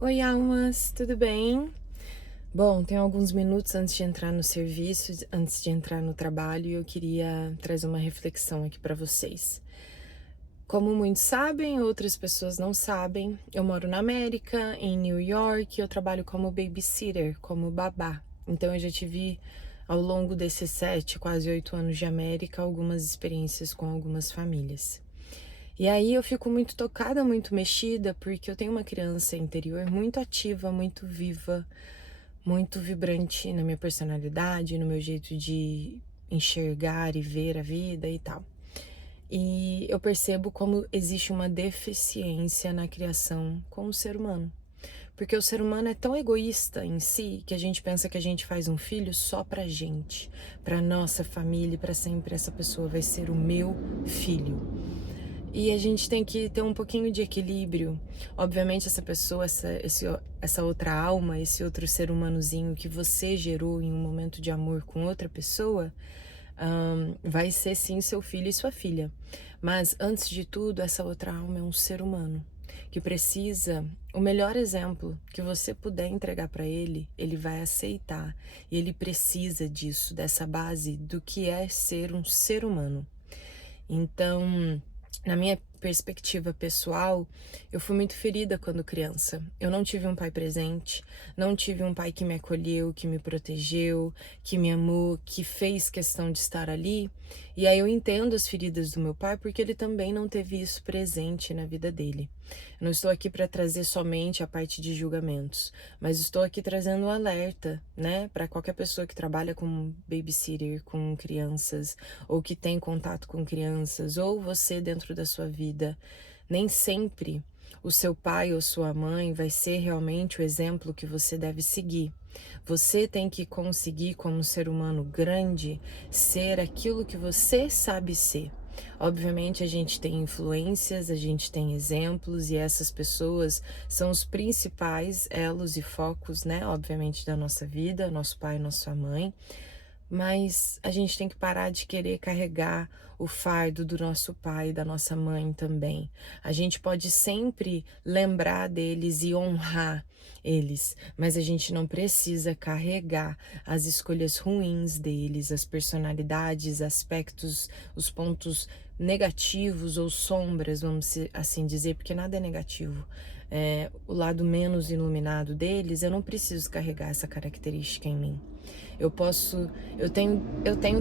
Oi, almas, tudo bem? Bom, tem alguns minutos antes de entrar no serviço, antes de entrar no trabalho, e eu queria trazer uma reflexão aqui para vocês. Como muitos sabem, outras pessoas não sabem, eu moro na América, em New York, e eu trabalho como babysitter, como babá. Então eu já tive, ao longo desses 7, quase 8 anos de América, algumas experiências com algumas famílias. E aí eu fico muito tocada, muito mexida, porque eu tenho uma criança interior muito ativa, muito viva, muito vibrante na minha personalidade, no meu jeito de enxergar e ver a vida e tal. E eu percebo como existe uma deficiência na criação com o ser humano. Porque o ser humano é tão egoísta em si que a gente pensa que a gente faz um filho só pra gente, pra nossa família, e pra sempre essa pessoa vai ser o meu filho. E a gente tem que ter um pouquinho de equilíbrio. Obviamente, essa pessoa, essa outra alma, esse outro ser humanozinho que você gerou em um momento de amor com outra pessoa, vai ser sim seu filho e sua filha. Mas, antes de tudo, essa outra alma é um ser humano que precisa, o melhor exemplo que você puder entregar para ele, ele vai aceitar. E ele precisa disso, dessa base do que é ser um ser humano. Então, na minha perspectiva pessoal, eu fui muito ferida quando criança. Eu não tive um pai presente, não tive um pai que me acolheu, que me protegeu, que me amou, que fez questão de estar ali. E aí eu entendo as feridas do meu pai porque ele também não teve isso presente na vida dele. Eu não estou aqui para trazer somente a parte de julgamentos, mas estou aqui trazendo um alerta, né, para qualquer pessoa que trabalha com babysitter, com crianças, ou que tem contato com crianças, ou você dentro da sua vida. Nem sempre o seu pai ou sua mãe vai ser realmente o exemplo que você deve seguir. Você tem que conseguir, como ser humano grande, ser aquilo que você sabe ser. Obviamente, a gente tem influências, a gente tem exemplos, e essas pessoas são os principais elos e focos, né? Obviamente, da nossa vida, nosso pai e nossa mãe. Mas a gente tem que parar de querer carregar o fardo do nosso pai e da nossa mãe também. A gente pode sempre lembrar deles e honrar eles, mas a gente não precisa carregar as escolhas ruins deles, as personalidades, aspectos, os pontos negativos ou sombras, vamos assim dizer, porque nada é negativo. O lado menos iluminado deles, eu não preciso carregar essa característica em mim. Eu posso, eu tenho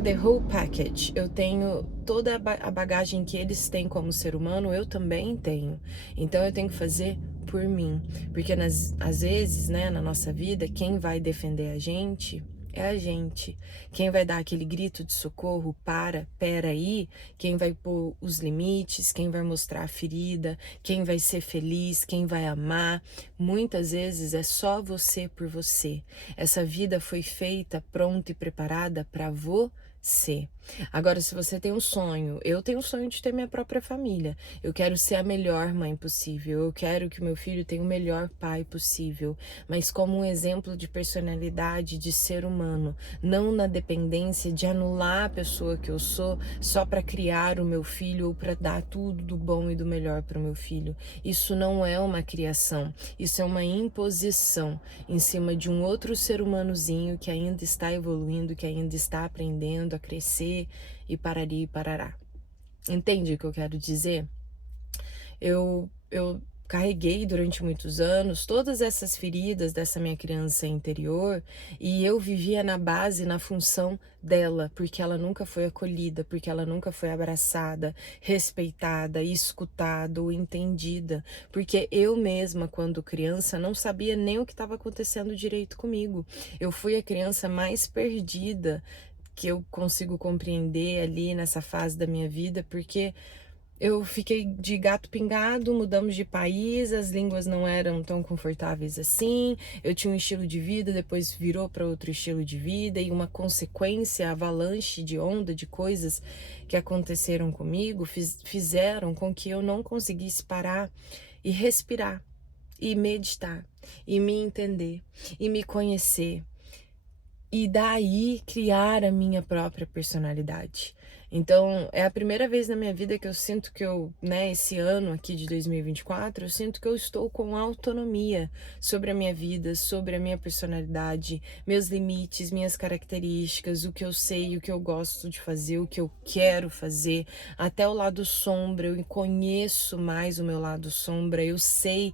the whole package. Eu tenho toda a bagagem que eles têm como ser humano, eu também tenho. Então eu tenho que fazer por mim, porque às vezes, né, na nossa vida, quem vai defender a gente é a gente. Quem vai dar aquele grito de socorro, pera aí, quem vai pôr os limites, quem vai mostrar a ferida, quem vai ser feliz, quem vai amar, muitas vezes é só você por você. Essa vida foi feita, pronta e preparada para você. Agora, se você tem um sonho, eu tenho um sonho de ter minha própria família. Eu quero ser a melhor mãe possível. Eu quero que meu filho tenha o melhor pai possível. Mas como um exemplo de personalidade, de ser humano. Não na dependência de anular a pessoa que eu sou só para criar o meu filho ou para dar tudo do bom e do melhor para o meu filho. Isso não é uma criação. Isso é uma imposição em cima de um outro ser humanozinho que ainda está evoluindo, que ainda está aprendendo a crescer e parari e parará. Entende o que eu quero dizer? Eu carreguei durante muitos anos todas essas feridas dessa minha criança interior e eu vivia na base, na função dela, porque ela nunca foi acolhida, porque ela nunca foi abraçada, respeitada, escutada ou entendida, porque eu mesma, quando criança, não sabia nem o que estava acontecendo direito comigo. Eu fui a criança mais perdida que eu consigo compreender ali nessa fase da minha vida, porque eu fiquei de gato pingado, mudamos de país, as línguas não eram tão confortáveis assim. Eu tinha um estilo de vida, depois virou para outro estilo de vida, e uma consequência, avalanche de onda de coisas que aconteceram comigo fizeram com que eu não conseguisse parar e respirar, e meditar, e me entender, e me conhecer. e daí criar a minha própria personalidade. Então, é a primeira vez na minha vida que eu sinto que esse ano aqui de 2024, eu sinto que eu estou com autonomia sobre a minha vida, sobre a minha personalidade, meus limites, minhas características, o que eu sei, o que eu gosto de fazer, o que eu quero fazer, até o lado sombra, eu conheço mais o meu lado sombra, eu sei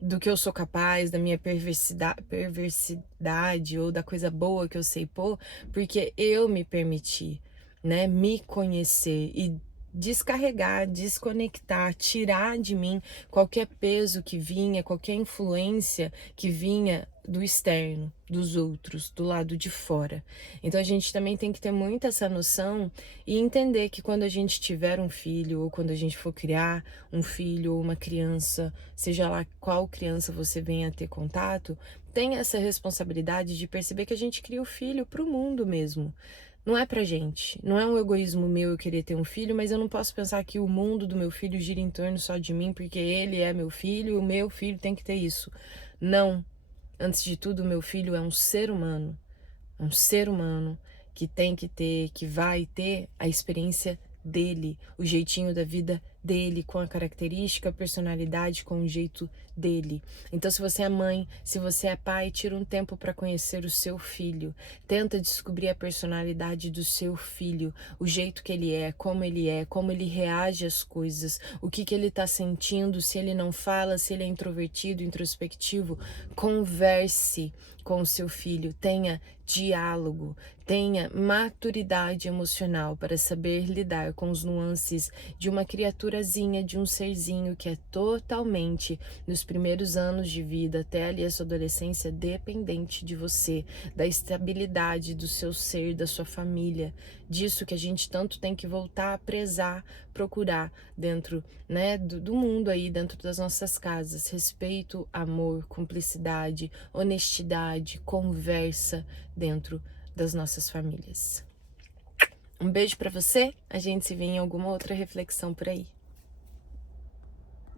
do que eu sou capaz, da minha perversidade ou da coisa boa que eu sei pôr, porque eu me permiti, né, me conhecer e descarregar, desconectar, tirar de mim qualquer peso que vinha, qualquer influência que vinha do externo, dos outros, do lado de fora. Então a gente também tem que ter muito essa noção e entender que quando a gente tiver um filho ou quando a gente for criar um filho ou uma criança, seja lá qual criança você venha a ter contato, tem essa responsabilidade de perceber que a gente cria o filho para o mundo mesmo. Não é pra gente, não é um egoísmo meu eu querer ter um filho, mas eu não posso pensar que o mundo do meu filho gira em torno só de mim, porque ele é meu filho e o meu filho tem que ter isso. Não. Antes de tudo, o meu filho é um ser humano que tem que ter, que vai ter a experiência dele, o jeitinho da vida dele, com a característica, a personalidade, com o jeito dele. Então, se você é mãe, se você é pai, tira um tempo para conhecer o seu filho. Tenta descobrir a personalidade do seu filho, o jeito que ele é, como ele reage às coisas, o que ele está sentindo, se ele não fala, se ele é introvertido, introspectivo. Converse com o seu filho, tenha diálogo, tenha maturidade emocional para saber lidar com os nuances de uma criaturazinha, de um serzinho que é totalmente, nos primeiros anos de vida, até ali a sua adolescência, dependente de você, da estabilidade do seu ser, da sua família, disso que a gente tanto tem que voltar a prezar, procurar dentro, né, do mundo aí, dentro das nossas casas. Respeito, amor, cumplicidade, honestidade, conversa dentro das nossas famílias. Um beijo para você, a gente se vê em alguma outra reflexão por aí.